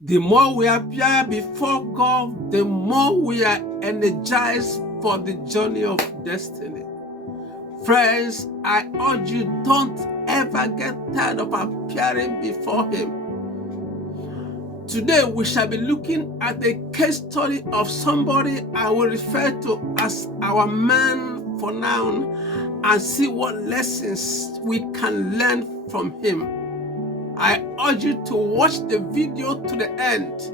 The more we appear before God, the more we are energized for the journey of destiny. Friends, I urge you, don't ever get tired of appearing before Him. Today, we shall be looking at a case study of somebody I will refer to as our man for now, and see what lessons we can learn from him. I urge you to watch the video to the end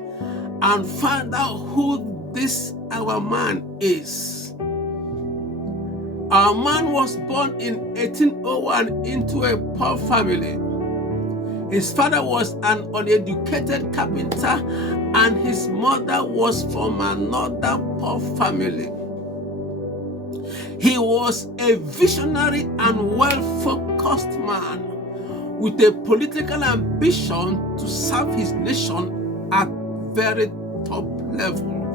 and find out who this our man is. Our man was born in 1801 into a poor family. His father was an uneducated carpenter and his mother was from another poor family. He was a visionary and well-focused man with a political ambition to serve his nation at very top level,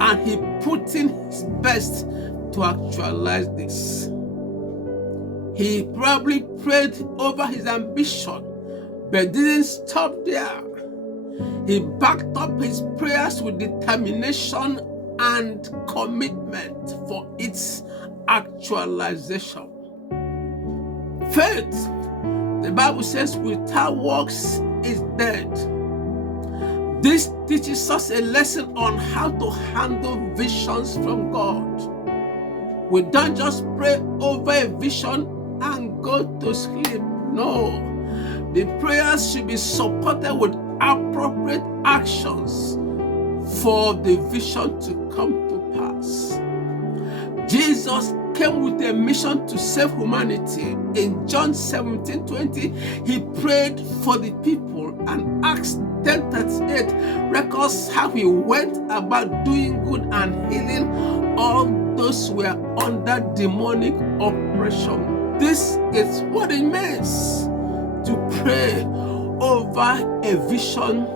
and he put in his best to actualize this. He probably prayed over his ambition, but didn't stop there. He backed up his prayers with determination and commitment for its actualization. Faith, the Bible says, without works is dead. This teaches us a lesson on how to handle visions from God. We don't just pray over a vision and go to sleep. No, the prayers should be supported with appropriate actions for the vision to come to pass. Jesus came with a mission to save humanity. In John 17:20, he prayed for the people, and Acts 10:38 records how he went about doing good and healing all those who were under demonic oppression. This is what it means to pray over a vision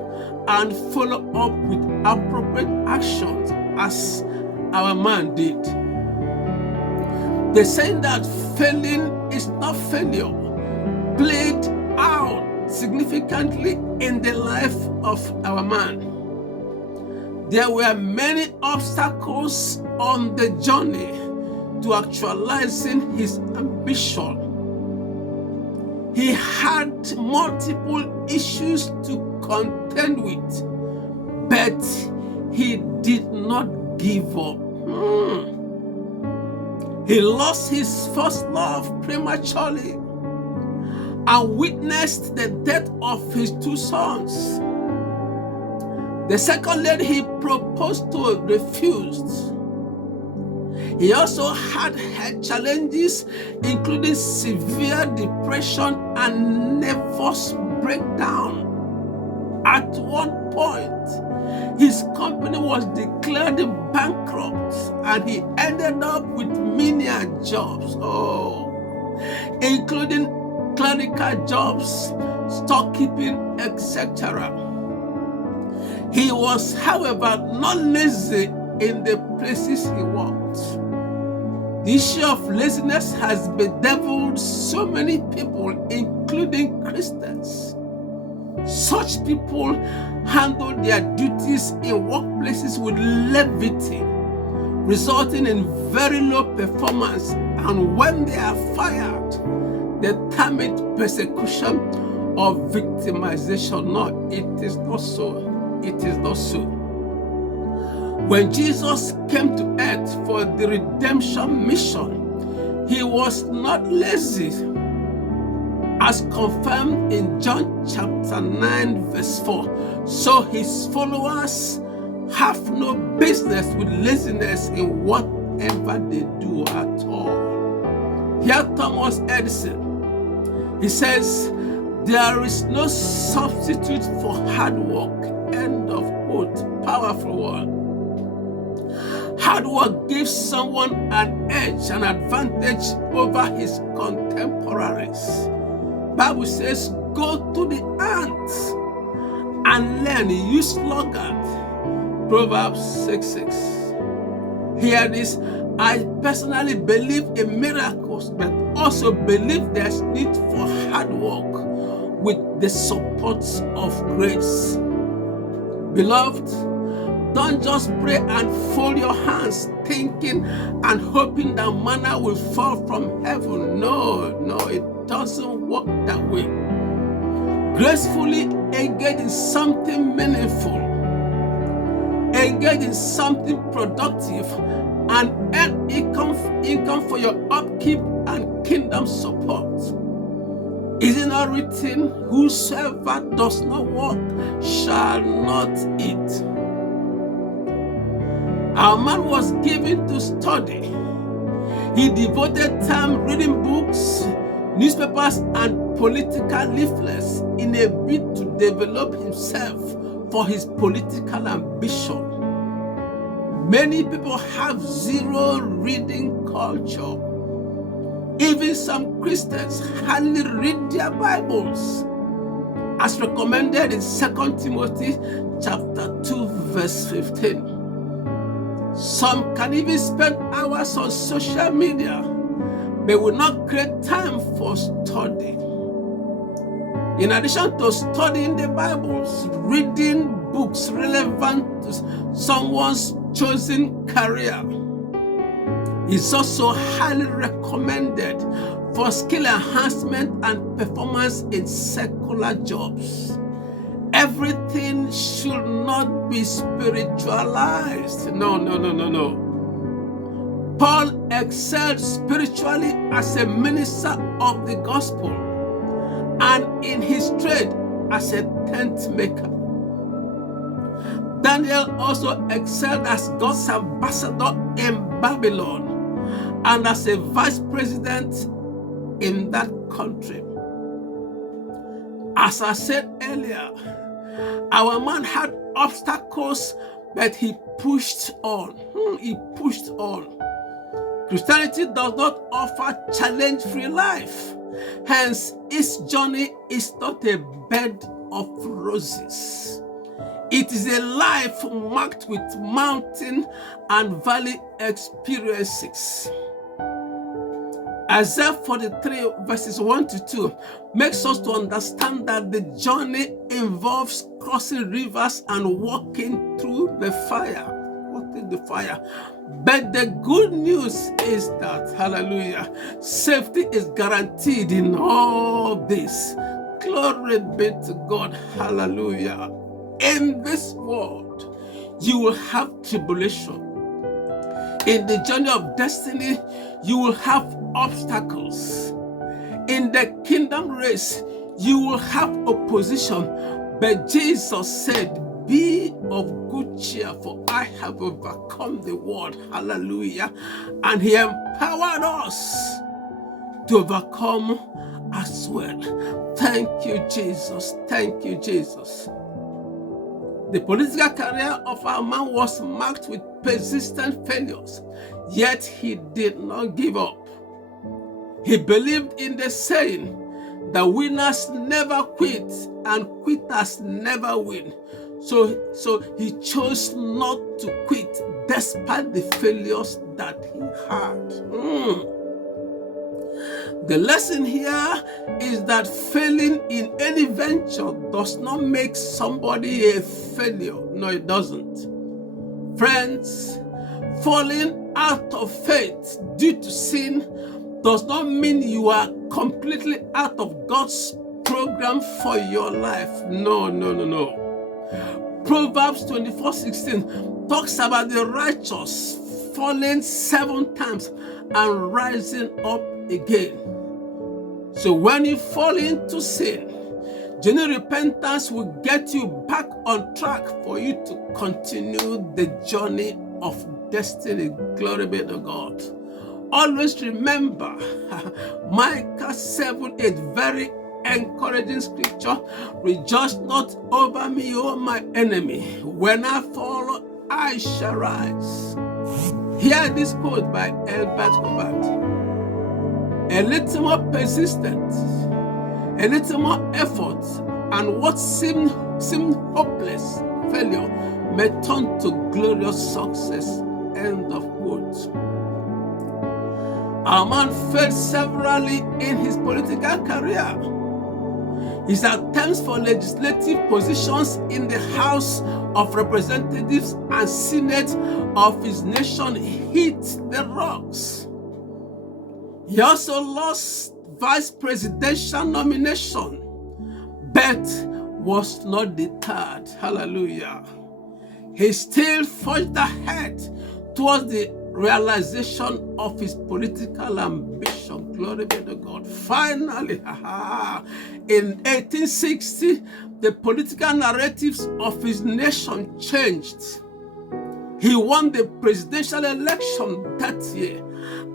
and follow up with appropriate actions, as our man did. The saying that failing is not failure played out significantly in the life of our man. There were many obstacles on the journey to actualizing his ambition. He had multiple issues to contend with, but he did not give up. He lost his first love prematurely and witnessed the death of his two sons. The second lady he proposed to refused. He also had health challenges, including severe depression and nervous breakdown. At one point, his company was declared bankrupt and he ended up with menial jobs, including clerical jobs, storekeeping, etc. He was, however, not lazy in the places he worked. The issue of laziness has bedeviled so many people, including Christians. Such people handle their duties in workplaces with levity, resulting in very low performance, and when they are fired, they term it persecution or victimization. No, it is not so. It is not so. When Jesus came to earth for the redemption mission, he was not lazy, as confirmed in John chapter 9 verse 4. So his followers have no business with laziness in whatever they do at all. Here Thomas Edison, he says, there is no substitute for hard work. End of quote. Powerful one. Hard work gives someone an edge, an advantage over his contemporaries. Bible says, go to the ants and learn, use sluggard. Proverbs 6:6. Hear this, I personally believe in miracles, but also believe there's need for hard work with the support of grace. Beloved, don't just pray and fold your hands thinking and hoping that manna will fall from heaven. No, it doesn't work that way. Gracefully engage in something meaningful. Engage in something productive and earn income for your upkeep and kingdom support. Is it not written, whosoever does not work shall not eat? Our man was given to study. He devoted time reading books, newspapers, and political leaflets in a bid to develop himself for his political ambition. Many people have zero reading culture. Even some Christians hardly read their Bibles, as recommended in 2 Timothy chapter 2, verse 15. Some can even spend hours on social media, but will not create time for study. In addition to studying the Bibles, reading books relevant to someone's chosen career is also highly recommended for skill enhancement and performance in secular jobs. Everything should not be spiritualized. No. Paul excelled spiritually as a minister of the gospel and in his trade as a tent maker. Daniel also excelled as God's ambassador in Babylon and as a vice president in that country. As I said earlier, our man had obstacles, but he pushed on. He pushed on. Christianity does not offer challenge-free life. Hence, its journey is not a bed of roses. It is a life marked with mountain and valley experiences. Isaiah 43 verses 1 to 2 makes us to understand that the journey involves crossing rivers and walking through the fire. But the good news is that, hallelujah, safety is guaranteed in all this. Glory be to God, hallelujah. In this world, you will have tribulation. In the journey of destiny, you will have obstacles. In the kingdom race, you will have opposition. But Jesus said, be of good cheer, for I have overcome the world. Hallelujah. And he empowered us to overcome as well. Thank you, Jesus. Thank you, Jesus. The political career of our man was marked with persistent failures, yet he did not give up. He believed in the saying that winners never quit and quitters never win. So he chose not to quit despite the failures that he had. The lesson here is that failing in any venture does not make somebody a failure. No, it doesn't. Friends, falling out of faith due to sin does not mean you are completely out of God's program for your life. No. Proverbs 24:16 talks about the righteous falling 7 times and rising up again. So when you fall into sin, genuine repentance will get you back on track for you to continue the journey of destiny. Glory be to God. Always remember Micah 7:8, very encouraging scripture. Rejoice not over me, O my enemy. When I fall, I shall rise. Hear this quote by Albert Hubbard. A little more persistence, a little more effort, and what seemed hopeless failure may turn to glorious success. End of quote. Our man failed severally in his political career. His attempts for legislative positions in the House of Representatives and Senate of his nation hit the rocks. He also lost vice presidential nomination, but was not deterred. Hallelujah. He still forged ahead towards the realization of his political ambition. Glory be to God. Finally, in 1860, the political narratives of his nation changed. He won the presidential election that year,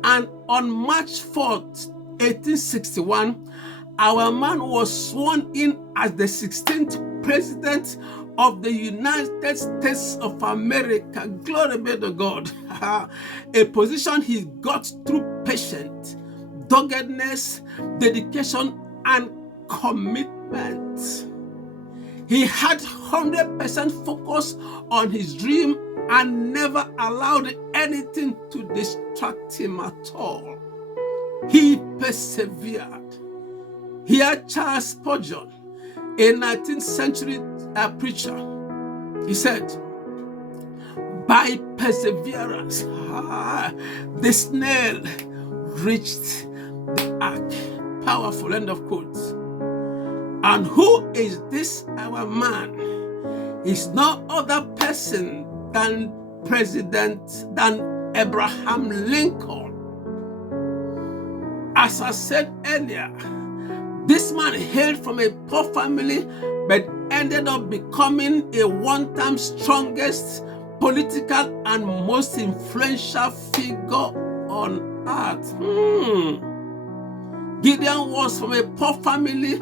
and on March 4th, 1861, our man was sworn in as the 16th president of the United States of America. Glory be to God. A position he got through patience, doggedness, dedication, and commitment. He had 100% focus on his dream and never allowed anything to distract him at all. He persevered. Here, Charles Spurgeon, a 19th century preacher, he said, by perseverance, the snail reached the ark. Powerful, end of quote. And who is this our man? He's no other person than Abraham Lincoln. As I said earlier, this man hailed from a poor family, but ended up becoming a one-time strongest political and most influential figure on earth. Gideon was from a poor family,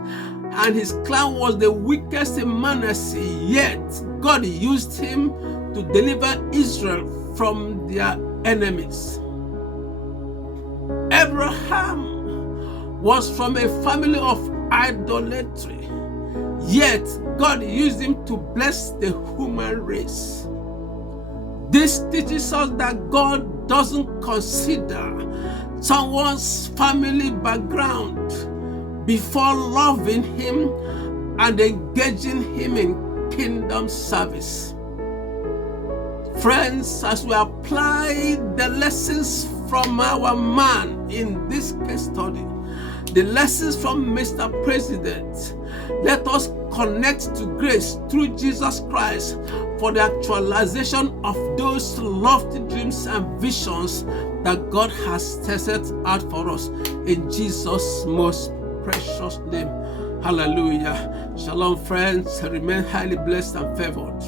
and his clan was the weakest in Manasseh, yet God used him to deliver Israel from their enemies. Abraham was from a family of idolatry, yet God used him to bless the human race. This teaches us that God doesn't consider someone's family background before loving him and engaging him in kingdom service. Friends, as we apply the lessons from our man in this case study, the lessons from Mr. President, let us connect to grace through Jesus Christ for the actualization of those lofty dreams and visions that God has set out for us in Jesus' most precious name. Hallelujah. Shalom, friends. Remain highly blessed and favored.